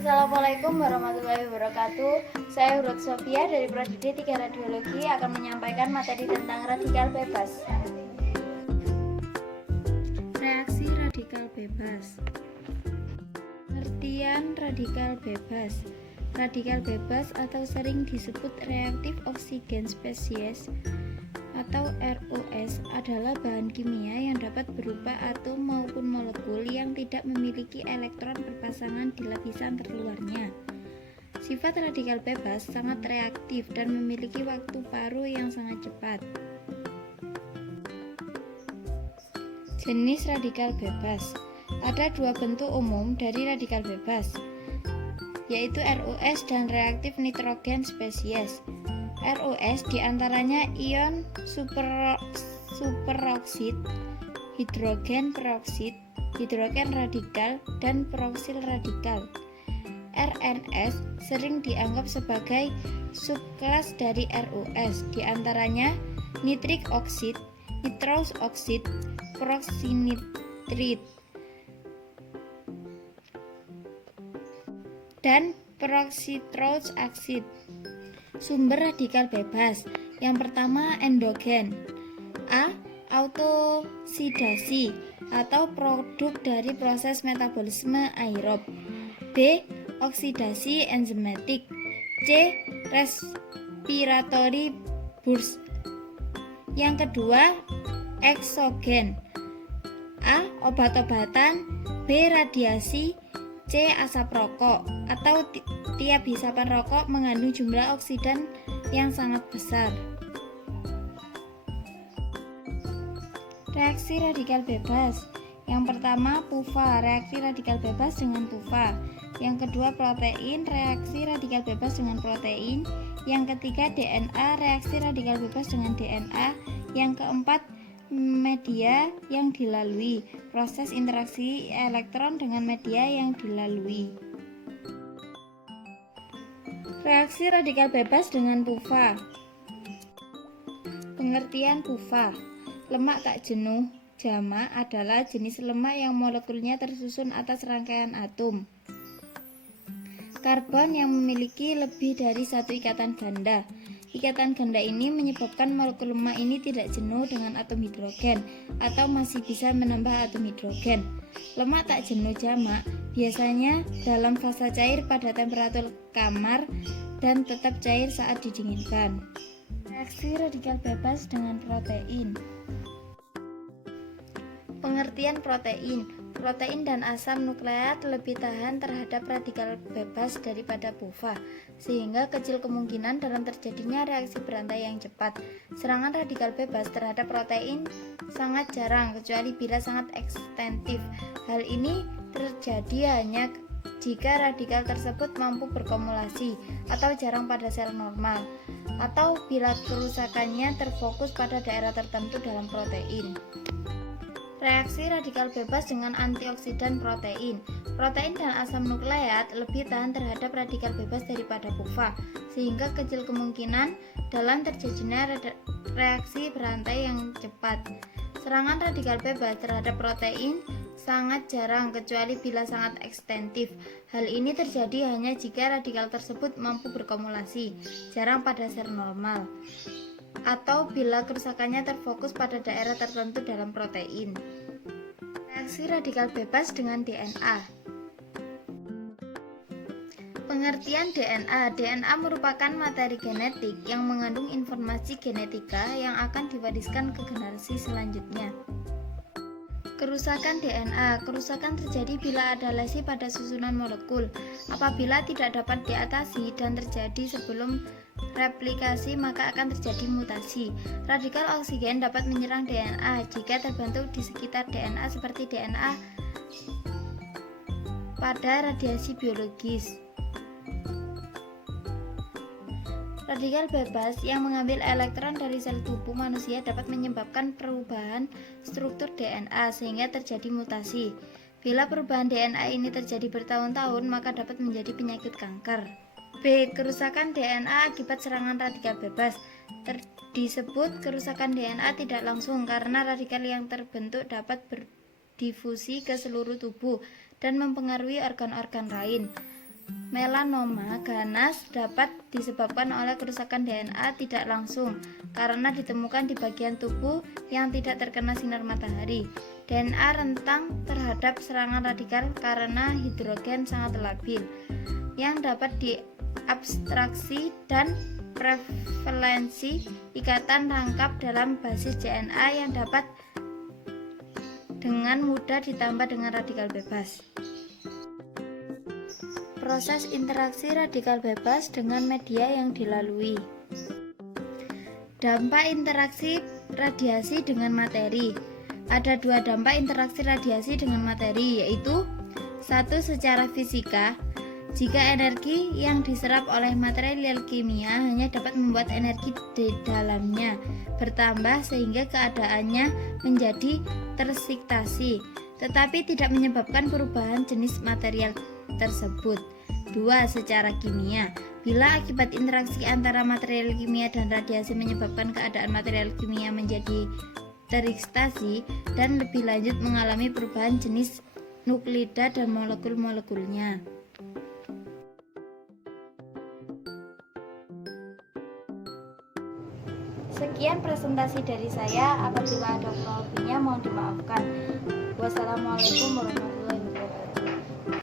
Assalamualaikum warahmatullahi wabarakatuh. Saya Hurut Sofia dari Prodi 3 Radiologi akan menyampaikan materi tentang radikal bebas. Reaksi radikal bebas. Pengertian radikal bebas. Radikal bebas atau sering disebut reaktif oksigen spesies atau ROS adalah bahan kimia yang dapat berupa atom maupun molekul yang tidak memiliki elektron berpasangan di lapisan terluarnya. Sifat radikal bebas sangat reaktif dan memiliki waktu paruh yang sangat cepat. Jenis radikal bebas. Ada dua bentuk umum dari radikal bebas, yaitu ROS dan reaktif nitrogen spesies. ROS diantaranya ion superoksid, hidrogen peroksid, hidrogen radikal, dan peroksil radikal. RNS sering dianggap sebagai subkelas dari ROS, diantaranya nitrik oksid, nitrous oksid, peroksinitrit, dan peroksitrous oksid. Sumber radikal bebas. Yang pertama endogen. A. Autooksidasi atau produk dari proses metabolisme aerob. B. Oksidasi enzimatik. C. Respiratory burst. Yang kedua eksogen. A. Obat-obatan. B. Radiasi. C. Asap rokok atau tiap hisapan rokok mengandung jumlah oksidan yang sangat besar. Reaksi radikal bebas. Yang pertama PUFA, reaksi radikal bebas dengan PUFA. Yang kedua protein, reaksi radikal bebas dengan protein. Yang ketiga DNA, reaksi radikal bebas dengan DNA. Yang keempat media yang dilalui, proses interaksi elektron dengan media yang dilalui. Reaksi radikal bebas dengan PUFA. Pengertian PUFA. Lemak tak jenuh jamak adalah jenis lemak yang molekulnya tersusun atas rangkaian atom karbon yang memiliki lebih dari satu ikatan ganda. Ikatan ganda ini menyebabkan molekul lemak ini tidak jenuh dengan atom hidrogen atau masih bisa menambah atom hidrogen. Lemak tak jenuh jamak biasanya dalam fase cair pada temperatur kamar dan tetap cair saat didinginkan. Reaksi radikal bebas dengan protein. Pengertian protein. Protein dan asam nukleat lebih tahan terhadap radikal bebas daripada PUFA, sehingga kecil kemungkinan dalam terjadinya reaksi berantai yang cepat. Serangan radikal bebas terhadap protein sangat jarang, kecuali bila sangat ekstensif. Hal ini terjadi hanya jika radikal tersebut mampu berkumulasi atau jarang pada sel normal, atau bila kerusakannya terfokus pada daerah tertentu dalam protein. Reaksi radikal bebas dengan antioksidan protein. Protein dan asam nukleat lebih tahan terhadap radikal bebas daripada PUFA, sehingga kecil kemungkinan dalam terjadinya reaksi berantai yang cepat. Serangan radikal bebas terhadap protein sangat jarang, kecuali bila sangat ekstensif. Hal ini terjadi hanya jika radikal tersebut mampu berkumulasi, jarang pada sel normal, atau bila kerusakannya terfokus pada daerah tertentu dalam protein. Reaksi radikal bebas dengan DNA. Pengertian DNA. DNA merupakan materi genetik yang mengandung informasi genetika yang akan diwariskan ke generasi selanjutnya. Kerusakan DNA. Kerusakan terjadi bila ada lesi pada susunan molekul. Apabila tidak dapat diatasi dan terjadi sebelum replikasi, maka akan terjadi mutasi. Radikal oksigen dapat menyerang DNA jika terbentuk di sekitar DNA seperti DNA pada radiasi biologis. Radikal bebas yang mengambil elektron dari sel tubuh manusia dapat menyebabkan perubahan struktur DNA sehingga terjadi mutasi. Bila perubahan DNA ini terjadi bertahun-tahun, maka dapat menjadi penyakit kanker. B. Kerusakan DNA akibat serangan radikal bebas. Disebut kerusakan DNA tidak langsung karena radikal yang terbentuk dapat berdifusi ke seluruh tubuh dan mempengaruhi organ-organ lain. Melanoma ganas dapat disebabkan oleh kerusakan DNA tidak langsung karena ditemukan di bagian tubuh yang tidak terkena sinar matahari. DNA rentang terhadap serangan radikal karena hidrogen sangat labil yang dapat diabstraksi dan prevalensi ikatan rangkap dalam basis DNA yang dapat dengan mudah ditambah dengan radikal bebas. Proses interaksi radikal bebas dengan media yang dilalui. Dampak interaksi radiasi dengan materi. Ada dua dampak interaksi radiasi dengan materi, yaitu satu secara fisika. Jika energi yang diserap oleh material kimia hanya dapat membuat energi di dalamnya bertambah sehingga keadaannya menjadi tersiktasi, tetapi tidak menyebabkan perubahan jenis material tersebut. 2. Secara kimia. Bila akibat interaksi antara material kimia dan radiasi menyebabkan keadaan material kimia menjadi tersiktasi dan lebih lanjut mengalami perubahan jenis nuklida dan molekul-molekulnya. Sekian presentasi dari saya. Apabila ada kurang lebihnya mohon dimaafkan. Wassalamualaikum warahmatullahi wabarakatuh.